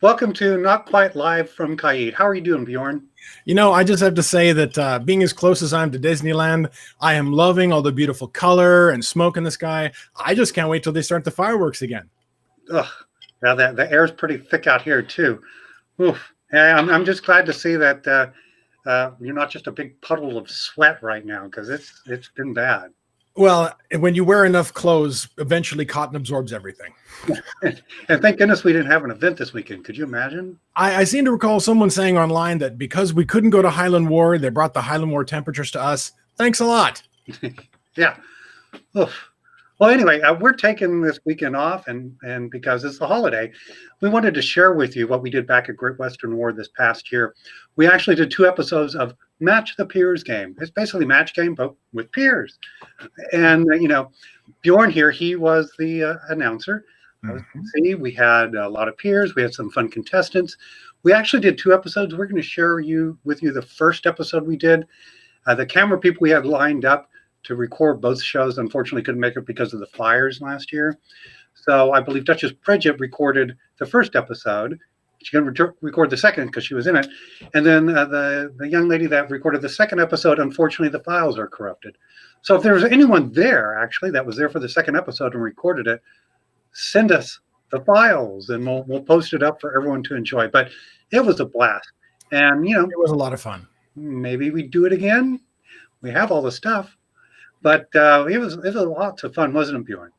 Welcome to Not Quite Live from Caid. How are you doing, Beorn? I just have to say that being as close as I am to Disneyland, I am loving all the beautiful color and smoke in the sky. I just can't wait till they start the fireworks again. Ugh, yeah, the air's pretty thick out here too. Oof. Yeah, I'm just glad to see that you're not just a big puddle of sweat right now, because it's been bad. Well, when you wear enough clothes, eventually cotton absorbs everything. And thank goodness we didn't have an event this weekend. Could you imagine? I seem to recall someone saying online that because we couldn't go to Highland War, they brought the Highland War temperatures to us. Thanks a lot. Yeah. Oof. Well, anyway, we're taking this weekend off, and because it's the holiday, we wanted to share with you what we did back at Great Western War this past year. We actually did 2 episodes of Match the Peers game. It's basically match game, but with peers. And, Bjorn here, he was the announcer. See, we had a lot of peers. We had some fun contestants. We actually did 2 episodes. We're going to share with you the first episode we did. The camera people we had lined up to record both shows unfortunately couldn't make it because of the fires last year. So I believe Duchess Bridget recorded the first episode. She can record the second because she was in it. And then the young lady that recorded the second episode, unfortunately, the files are corrupted. So if there was anyone there, actually, that was there for the second episode and recorded it, send us the files and we'll post it up for everyone to enjoy. But it was a blast. And, it was a lot of fun. Maybe we do it again. We have all the stuff. But it was a lot of fun, wasn't it, Bjorn?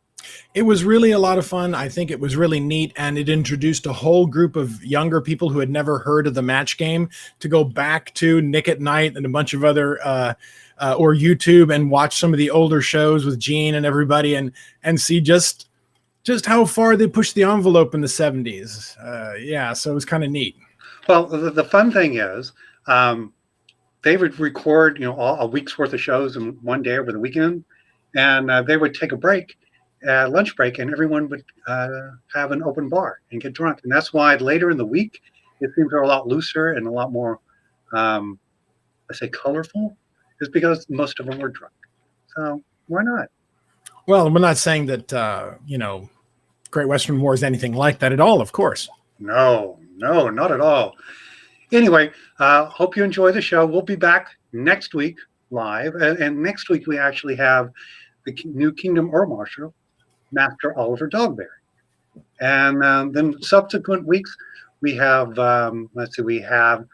It was really a lot of fun. I think it was really neat, and it introduced a whole group of younger people who had never heard of the match game to go back to Nick at Night and a bunch of other or YouTube and watch some of the older shows with Gene and everybody and see just how far they pushed the envelope in the 70s. So it was kind of neat. Well, the fun thing is they would record, a week's worth of shows in one day over the weekend, and they would take a break, lunch break, and everyone would have an open bar and get drunk. And that's why later in the week, it seems they're a lot looser and a lot more, colorful, is because most of them were drunk. So why not? Well, we're not saying that, Great Western War is anything like that at all, of course. No, not at all. Anyway, hope you enjoy the show. We'll be back next week live. And next week, we actually have the new Kingdom Earl Marshal, Master Oliver Dogberry. And then subsequent weeks, we have, we have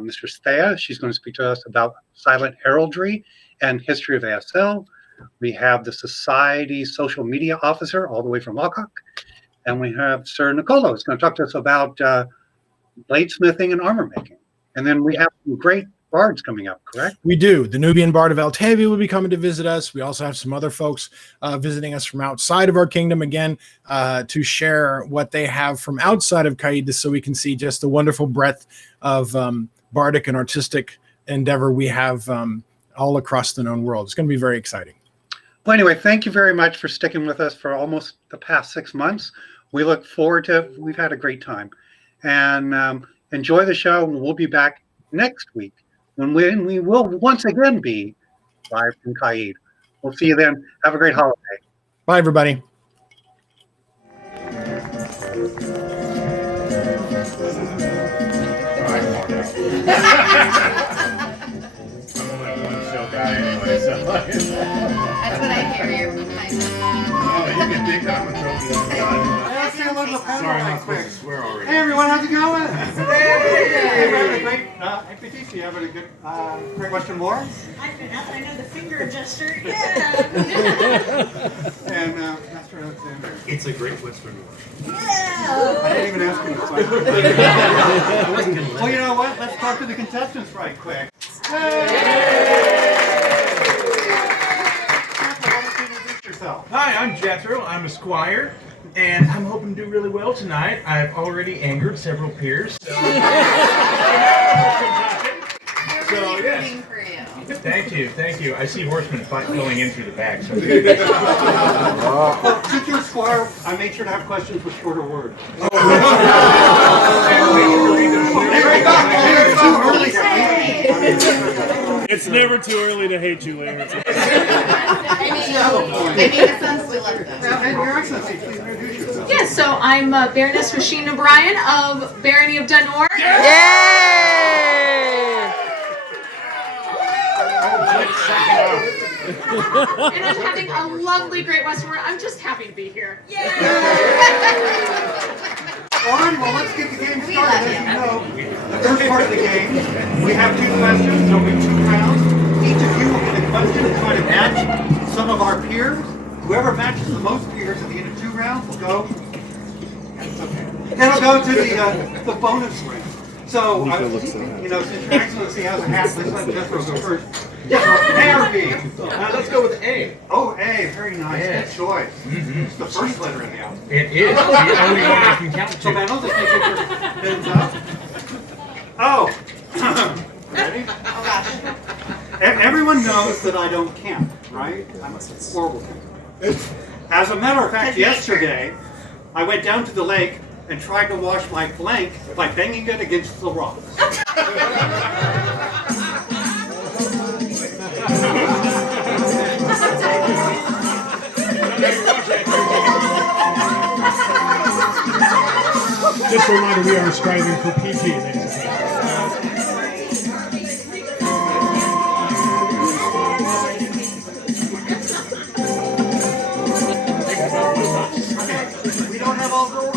Mistress Thea. She's going to speak to us about silent heraldry and history of ASL. We have the Society Social Media Officer all the way from Lockhart. And we have Sir Nicolo who's going to talk to us about bladesmithing and armor making. And then we have some great bards coming up, correct? We do. The Nubian Bard of Altavia will be coming to visit us. We also have some other folks visiting us from outside of our kingdom again to share what they have from outside of Caid, so we can see just the wonderful breadth of bardic and artistic endeavor we have all across the known world. It's going to be very exciting. Well, anyway, thank you very much for sticking with us for almost the past 6 months. We look forward to it. We've had a great time. And enjoy the show. We'll be back next week when we will once again be live from Caid. We'll see you then. Have a great holiday. Bye, everybody. I'm only a one-show guy anyway, so. That's what I hear you. Oh, you can think that I'm a trophy guy. Sorry, I'm not supposed to swear already. Hey everyone, how's it going? Hey, we're having a great APTC. You having a good Great Western War? I know the finger adjuster. Yeah. And Master Alexander. It's a Great Western War. Yeah. I didn't even ask him to. Well, you know what? Let's talk to the contestants right quick. Hi, I'm Jethro. I'm a squire, and I'm hoping to do really well tonight. I've already angered several peers. So Rooting for you. Thank you. I see horsemen going in through the back. So. Well, since you're a squire, I made sure to have questions with shorter words. It's never too early to hate you, Laertes. I mean, the sun's still up though. And Your Excellency, please introduce yourself. Yes, so I'm Baroness Rasheen O'Brien of Barony of Dunmore. And I'm having a lovely Great Western War. I'm just happy to be here. All right, well, let's get the game started. As you know, the first part of the game, we have 2 questions. There'll be 2 rounds. Each of you will get a question and try to match some of our peers. Whoever matches the most peers at the end of 2 rounds will go. Then we'll go to the bonus ring. So, since Your Excellency has a hat, let's let Jethro go first. Jethro, A or B? Let's go with A. Oh, A, very nice. Yes. Good choice. It's the first letter in the alphabet. It is. The only one I can count So, to. man, let's just take your pins up. Oh! Ready? Oh gosh. Everyone knows that I don't camp, right? I'm a horrible camper. As a matter of fact, yesterday, I went down to the lake and tried to wash my blank by banging it against the rocks. Just a reminder, we are striving for PG, ladies and gentlemen. We don't have all four.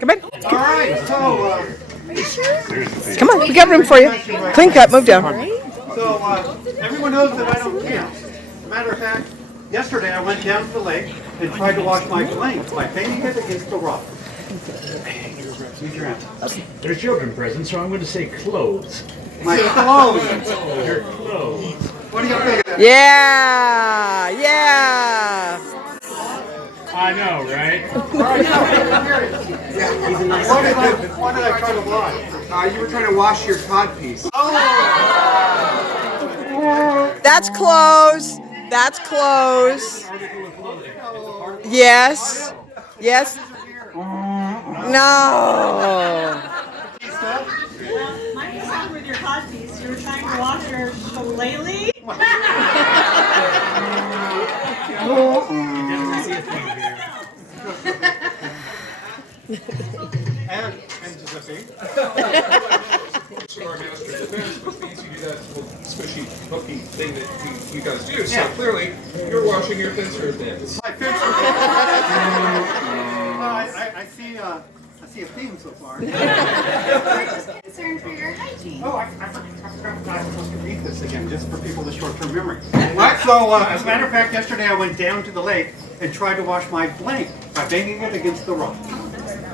Come on. All right, so Come on. We got room for you. Clean cut. Move down. everyone knows that I don't camp. As a matter of fact, yesterday I went down to the lake and tried to wash my blank by banging it against the rock. Use your hand. There's children present, so I'm going to say clothes. My clothes. Your clothes. What do you think of that? Yeah. I know, right? What did I try to wash? You were trying to wash your codpiece. That's close. That's close. Yes. Yes. No. Well, mine was on with your codpiece. You were trying to wash your shillelagh. And Giuseppe. Our master defense, but fancy do that whole squishy, hooky thing that you guys do. So clearly, you're washing your fencer's dance. I see a theme so far. We're just concerned for your hygiene. Oh, I forgot I was supposed to read this again, just for people with short-term memory. So, as a matter of fact, yesterday I went down to the lake and tried to wash my blank by banging it against the rock.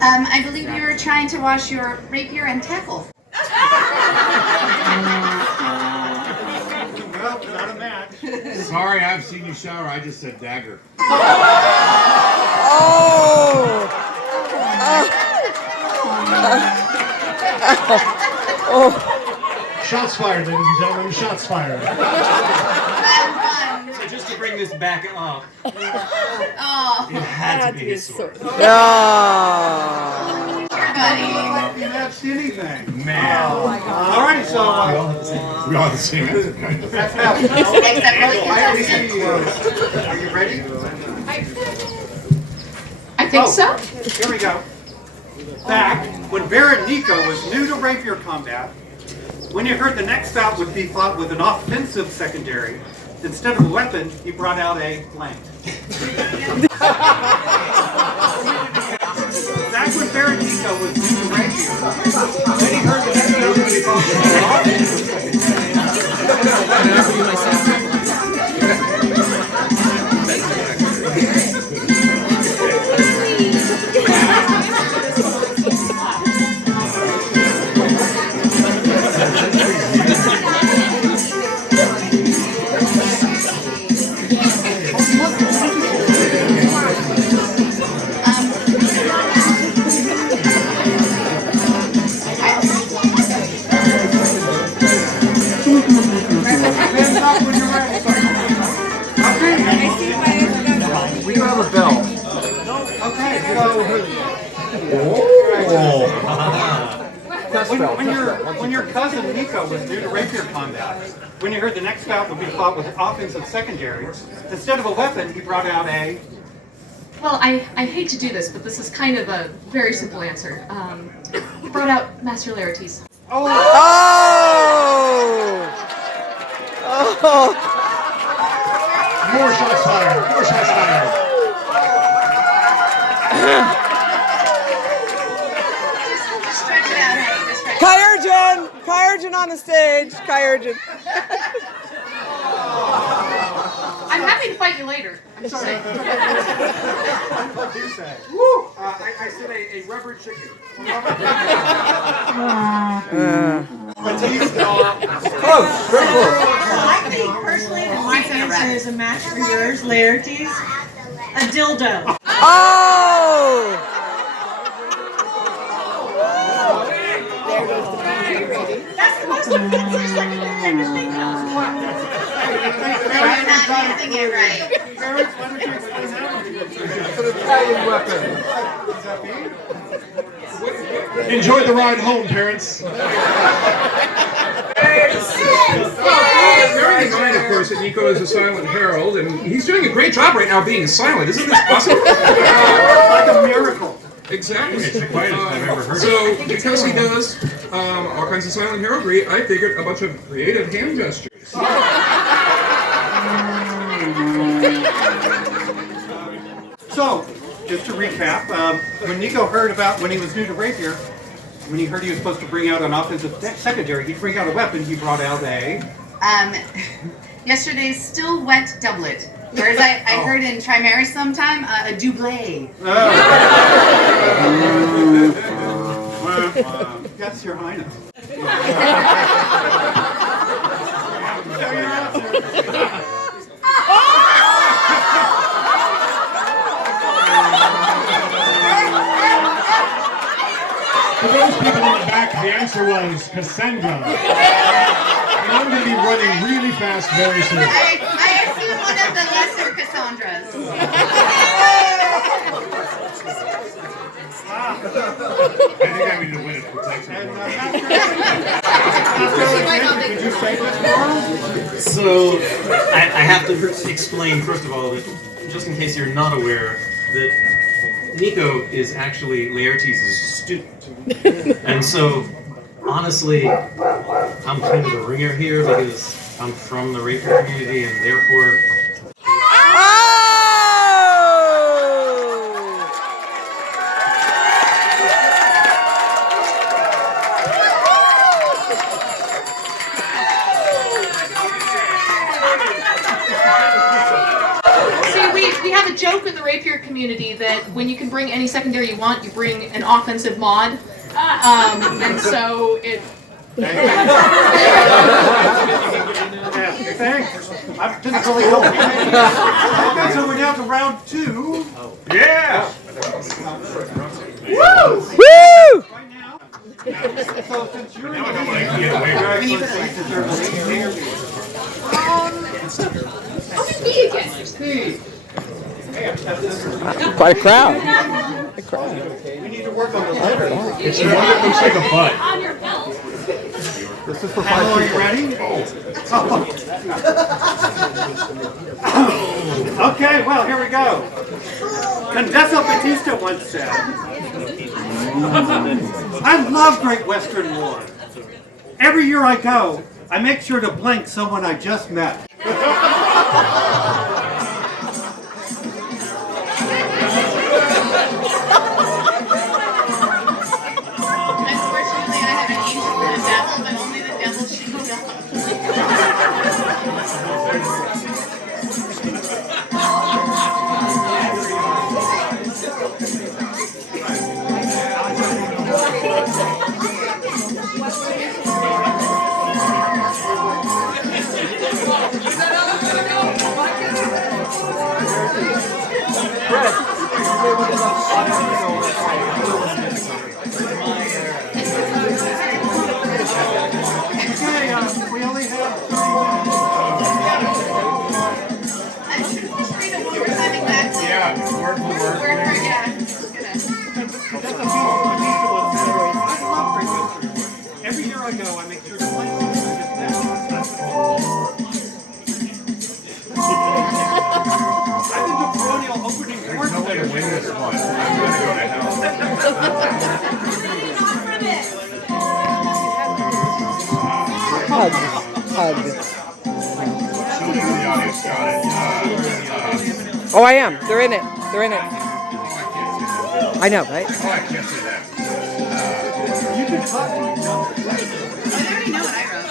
I believe you were trying to wash your rapier and tackle. Well, not a match. Sorry, I've seen you shower. I just said dagger. Shots fired, ladies and gentlemen. Shots fired. Fun. So just to bring this back up, Oh, it had to be a sword. No. buddy. You matched anything. Man. All right, so We all have the same answer, kind of. that's how. Except for the contestant. Are you ready? I think so. Here we go. Back when Baron Nico was new to rapier combat, when he heard the next bout would be fought with an offensive secondary, instead of a weapon, he brought out a blank. Back when Baron Nico was new to rapier, when he heard the next bout would be fought with an offensive secondary. When your cousin Nico was new to rapier combat, when you heard the next bout would be fought with offensive secondary, instead of a weapon, he brought out a... Well, I hate to do this, but this is kind of a very simple answer. He brought out Master Laertes. Oh! More shots fired. More shots fired. Just stretch it out, honey. Just stretch it out. Kairjin! Kairjin on the stage. Kairjin. I'm happy to fight you later. I'm just saying. What do you say? I said a rubber chicken. Close, very close. I think personally that my answer is a match for yours, Laertes. A dildo. Oh! That's the most offensive secondary I can think of. You're not using it right. It's an Italian weapon. Enjoy the ride home, parents. Very kind, of course, that Nico is a silent herald, and he's doing a great job right now being silent. Isn't this awesome? Like a miracle. Exactly. It's the quietest I've ever heard. So, because he does all kinds of silent heraldry, I figured a bunch of creative hand gestures. So, just to recap, when Nico heard about when he was new to rapier, when he heard he was supposed to bring out an offensive secondary, he'd bring out a weapon. He brought out a... Yesterday's still wet doublet. Whereas I heard in Trimaris sometime, a doublé. Yes, Your Highness. For those people in the back, the answer was Cassandra. And I'm going to be running really fast very soon. I assume one of the lesser Cassandras. I think I need to win it for Texas. Did you say this? So, I have to explain, first of all, that just in case you're not aware, that Nico is actually Laertes' student. And so, honestly, I'm kind of a ringer here because I'm from the rapier community and therefore... We have a joke in the rapier community that when you can bring any secondary you want, you bring an offensive mod. And so it... Thanks. I didn't really help you. Okay, so we're down to round 2. Yeah! Woo! Right now. So since you're in the Me again. Quite a crowd. we need to work on the letters. It's the one that looks like a butt. On your belt. This is for 5 Are you ready? Okay, well, here we go. Condessa Batista once said, I love Great Western War. Every year I go, I make sure to blank someone I just met. Unfortunately, I have an angel and a devil, but only the devil showed Okay, we only have 30 I'm sure we'll read it one more time exactly. Yeah, word for word. Word for, yeah. win this one. I'm going to go to hell. Hug. Oh, I am. They're in it. They're in it. I know, right? Oh, I can't say that. You can hug. I already know what I wrote.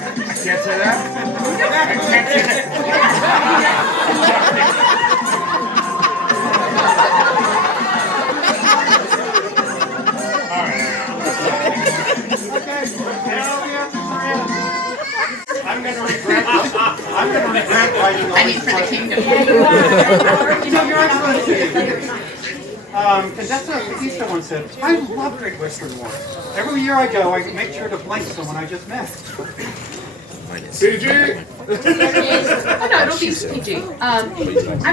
I can't say that? I can't say I'm going to regret writing I need for the kingdom. So, Your Excellency, Condessa Batista once said, I love Great Western War. Every year I go, I make sure to blank someone I just met. PG! Oh, no, don't be PG. I'm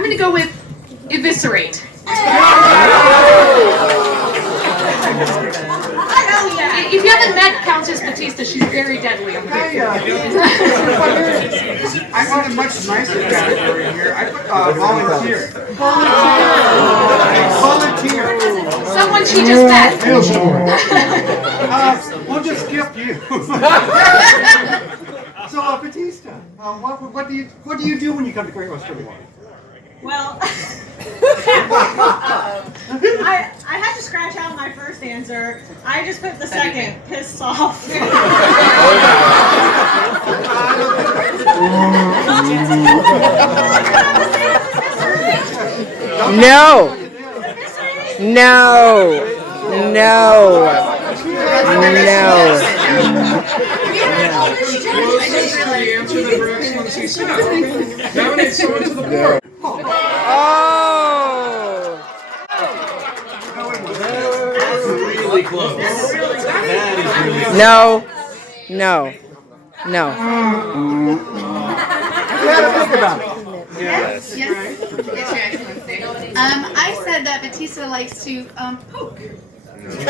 going to go with eviscerate. If you haven't met Countess Batista, she's very deadly. I want a much nicer category here. I put volunteer. Volunteer. Someone she just met. We'll just skip you. So, Batista, what do you do when you come to Great Western War? Well, I had to scratch out my first answer. I just put the second, pissed off. No. No. No. Nominate someone to the board. Oh. Really close. That is really close. No. No. No. You had to think about it. Yes, Your Excellency. I said that Batista likes to poke. Just so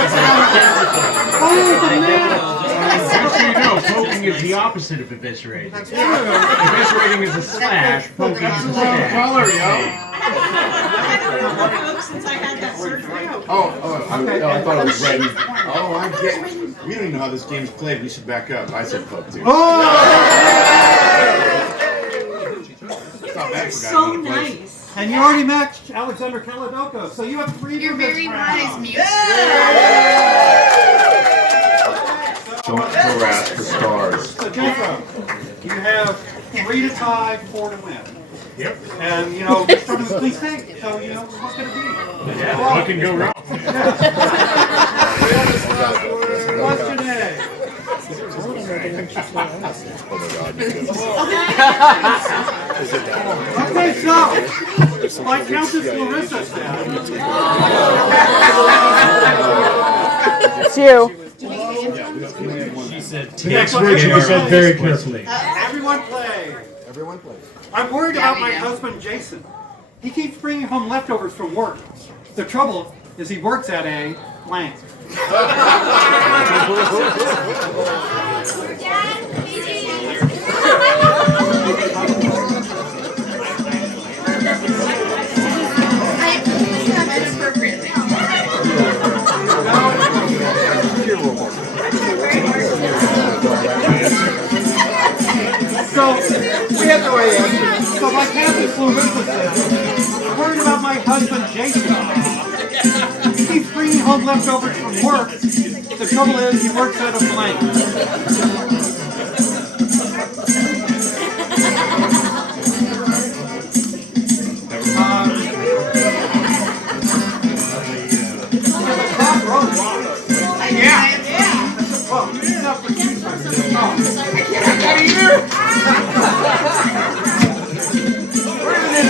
you know, poking is the opposite of eviscerating. Eviscerating is a slash, poking is a stab. Color, yo. I haven't worn poke since I had that surgery. I thought it was red. Oh, I get. We don't even know how this game's played. We should back up. I said poke too. So nice. And you already matched Alexander Kaladoko, so you have 3 You're for this very round. wise, Mute. Don't harass for stars. So, Jethro, you have 3 to tie, 4 to win. Yep. And, you know, sort of please think. So, you know, what's going to be? Yeah, what can go wrong? Question A. Okay, so, like Countess Larissa said, It's you. She said, The next word should be said very carefully. everyone play. Everyone play. I'm worried about my husband, Jason. He keeps bringing home leftovers from work. The trouble is he works at a blank. So, we have the right answer. So, like Countess Larissa said, I'm worried about my husband, Jason. He keeps bringing home leftovers from work. The trouble is, he works at a blank.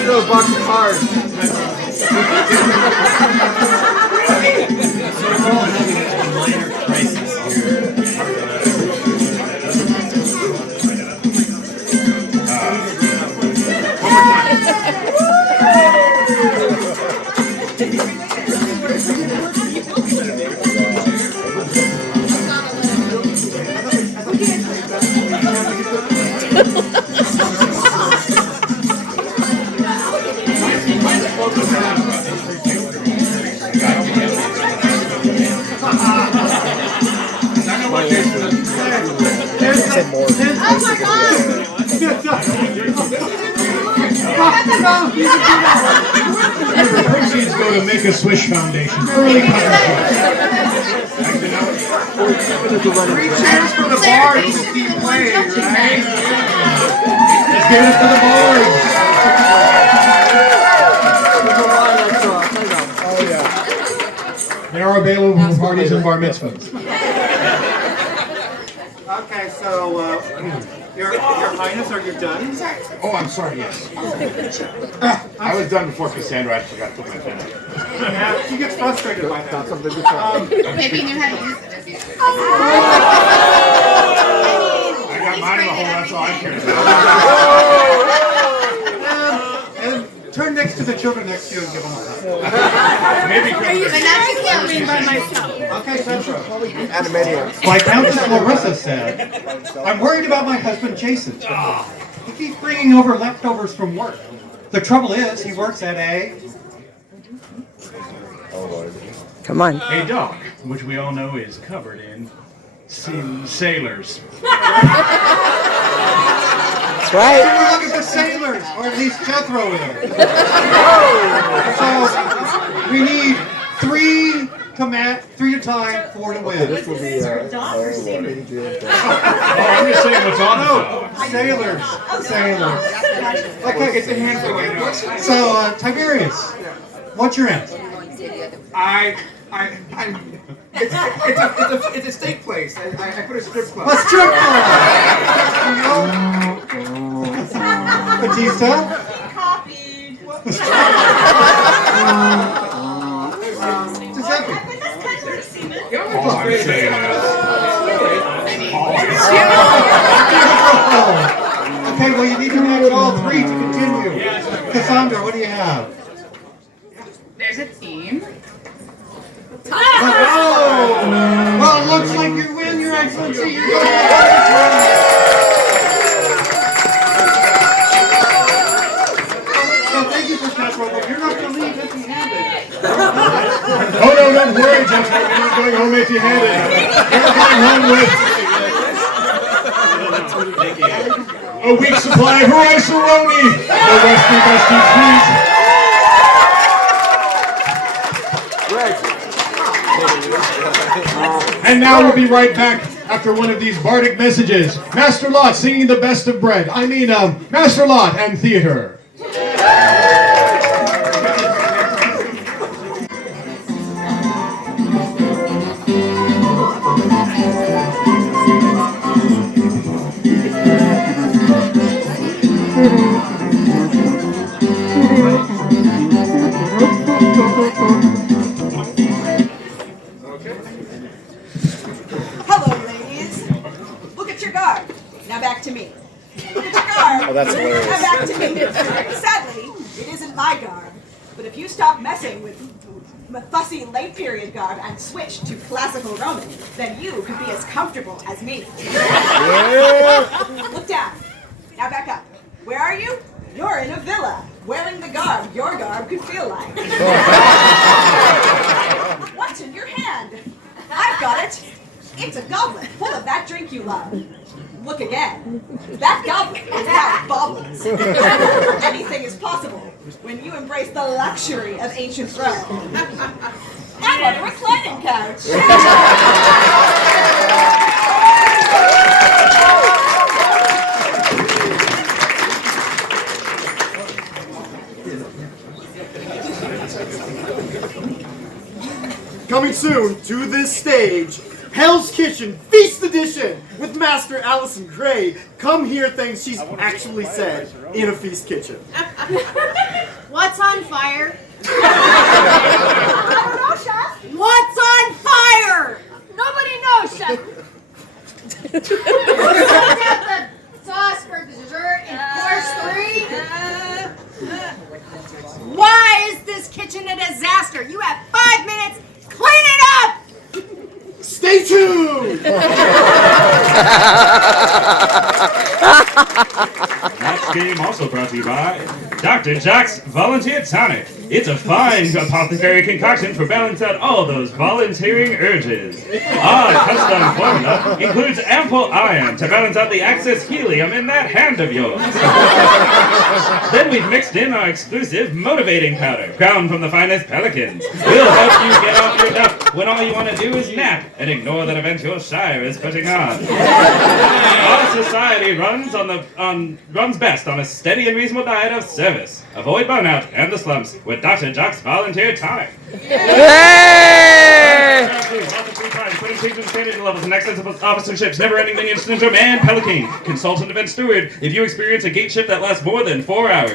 A box of cards. so we're all having a minor crisis here. The proceeds go to Make a Swish Foundation. Early Three cheers for the bards who keep playing, right? Let's give it up for the bards. They are available for parties and bar mitzvahs. Okay, so your Highness, are you done? Oh, I'm sorry, yes. I was done before Cassandra. I forgot to put my pen up. Yeah, she gets frustrated by that. Maybe you knew how to use it. I got mine in the hole, that's all I care about. And turn next to the children next to you and give them a hug. Maybe But not too close. By myself. Okay, Central. Like Countess Clarissa said, I'm worried about my husband Jason. He keeps bringing over leftovers from work. The trouble is, he works at a... Come on. A dock, which we all know is covered in sailors. That's right. We're looking for sailors, or at least Jethro is. So we need three to tie, 4 to win. This will be dog or semen? I'm just saying what's on the dock. Sailors. Okay, It's a handful right now. so Tiberius, what's your answer? It's a steak place. I put a strip club. A strip club. Batista. Copied. Giuseppe. But that's kind of semen. All I'm saying Okay, well you need to match all 3 to continue. Cassandra, what do you have? There's a theme. Oh! Well, it looks like you win, Your Excellency. You're going to So thank you for that, but you're not going to leave empty-handed. Oh no, don't worry, gentlemen. We're not going home empty-handed. We're going home with a week's supply of rice-a-roni, the Western Dusty Treat. And now we'll be right back after one of these bardic messages. Master Lot singing the best of bread. I mean, Master Lot and theater. Hello, ladies. Look at your guard. Now back to me. Look at your guard. Oh, that's hilarious. Now back to me. Sadly, it isn't my garb. But if you stop messing with fussy late period garb and switch to classical Roman, then you could be as comfortable as me. Look down. Now back up. Where are you? You're in a villa, wearing the garb your garb could feel like. What's in your hand? I've got it. It's a goblet full of that drink you love. Look again. That goblet is now bubbles. Anything is possible when you embrace the luxury of ancient Rome. I'm on a reclining couch. Coming soon to this stage, Hell's Kitchen Feast Edition with Master Allison Gray. Come hear things she's actually said in a feast kitchen. What's on fire? I don't know, Chef. What's on fire? Nobody knows, Chef. Put out the sauce for dessert in course 3. Why is this kitchen a disaster? You have 5 minutes. Clean it up! Stay tuned! Match game also brought to you by Dr. Jack's Volunteer Tonic. It's a fine apothecary concoction for balance out all those volunteering urges. Our custom formula includes ample iron to balance out the excess helium in that hand of yours. Then we've mixed in our exclusive motivating powder, ground from the finest pelicans. We'll help you get off your duff when all you want to do is nap and ignore that event your shire is putting on. Our society runs runs best on a steady and reasonable diet of service. Avoid burnout and the slumps with Dr. Jock's volunteer time. Yay! Putting pigs in standard levels and excellence of officerships, never-ending minion syndrome, and Pelican. Consultant event steward if you experience a gate shift that lasts more than 4 hours.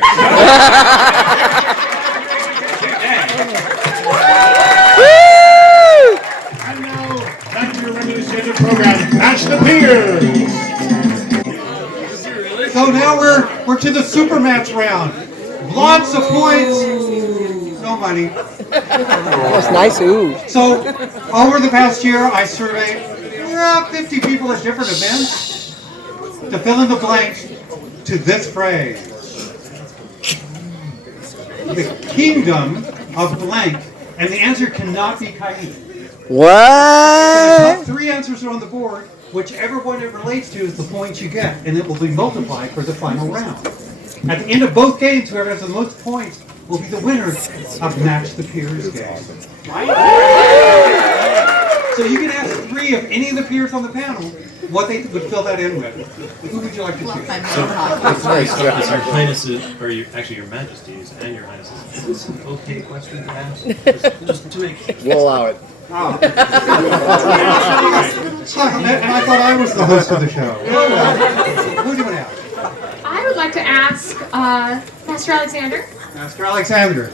And now, back to your regular scheduled program. Match the Peers! So now we're to the super match round. Lots of points, no money. That's nice. Ooh. So over the past year, I surveyed 50 people at different events to fill in the blanks to this phrase. The kingdom of blank, and the answer cannot be Caid. What? The top 3 answers are on the board. Whichever one it relates to is the points you get, and it will be multiplied for the final round. At the end of both games, whoever has the most points will be the winner of Match the Peers game. So you can ask 3 of any of the peers on the panel what they would fill that in with. Who would you like to choose? Your Highnesses, or your Majesties and your Highnesses, is this an okay question to ask? Just to make... We'll allow it. Oh. And I thought I was the host of the show. Oh, well. Who do you want to ask? I would like to ask Master Alexander. Master Alexander.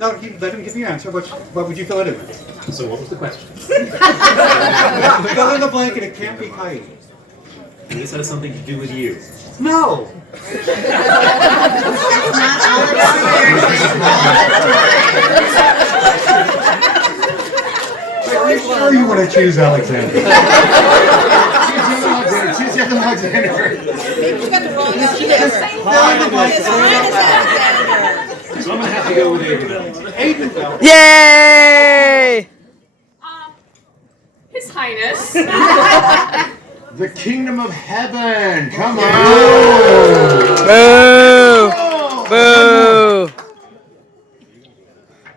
No, let him give you an answer. What would you fill it in with? So what was the question? Fill in the blank and it can't be Caid. And this has something to do with you. No! Are you sure you want to choose Alexander? Choose Alexander. Maybe you got the wrong Fill in the blank. So I'm going to have to go with Aidenveld. Yay! His Highness. The Kingdom of Heaven. Come on. Boo! Boo!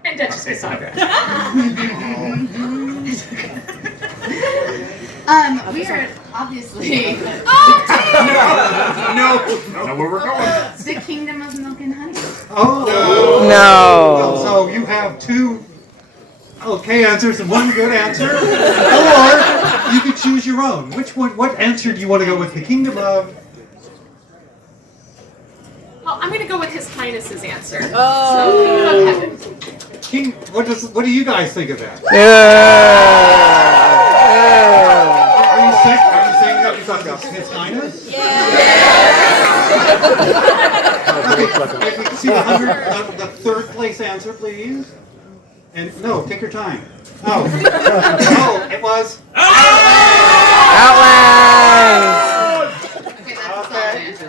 And Duchess Cassandra. We are obviously No, where we're going. the kingdom of milk and honey. Oh! No. Well, so you have 2 okay answers and 1 good answer, or you could choose your own. Which one? What answer do you want to go with? The kingdom of? Well, I'm going to go with His Highness's answer. So, Kingdom of Heaven. What do you guys think of that? Are you saying that you're talking about His Highness? Okay, if we can see the 3rd place answer, please. And no, take your time. Oh, it was Outland! Okay, that's a solid answer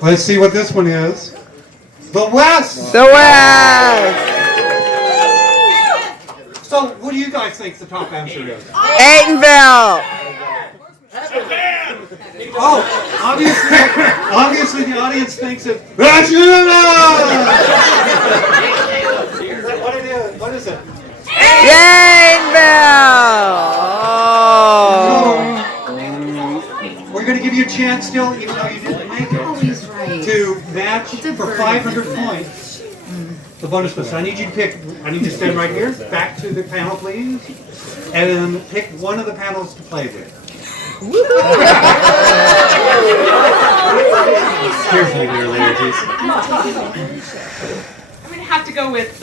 though. Let's see what this one is. The West! The West! So, what do you guys think the top answer is? Aidenveld! Oh, obviously the audience thinks it. What it is? What is it? Aidenveld! So, we're going to give you a chance still, even though you didn't make it, to match for 500 points. The bonus question. I need you to stand right here, back to the panel, please, and pick one of the panels to play with. Carefully there, Laertes. I'm going to have to go with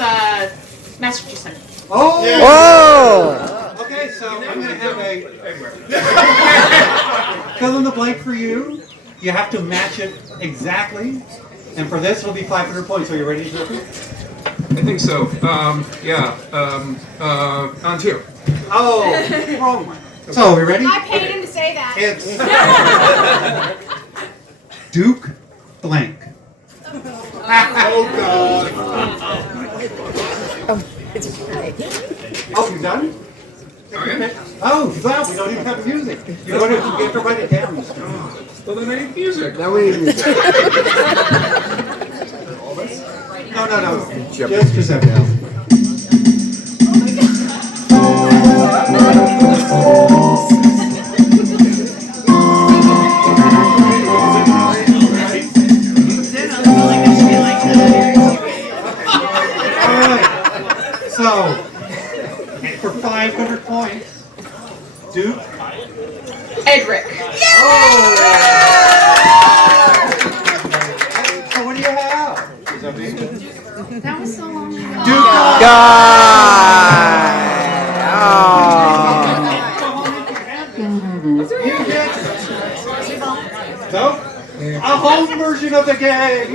Master Giuseppe. Oh! Whoa! Okay, so I'm going to have a fill in the blank for you. You have to match it exactly. And for this, it'll be 500 points. Are you ready, Jeffrey? I think so. On 2. Oh, wrong one. So, are we ready? I paid him to say that. It's Duke blank. Oh, God. Oh, you done? Oh, wow, we don't even have music. You have to write it down. Well, then I need music. Now we need music. No. Just Giuseppe. So, for 500 points, Duke. Edric. So what do you have? That was so long ago. Duke. So, a home version of the game.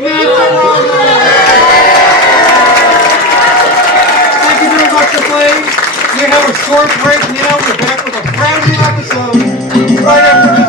Thank you very much for playing. We have a short break now. We're back with a brand new episode right after this.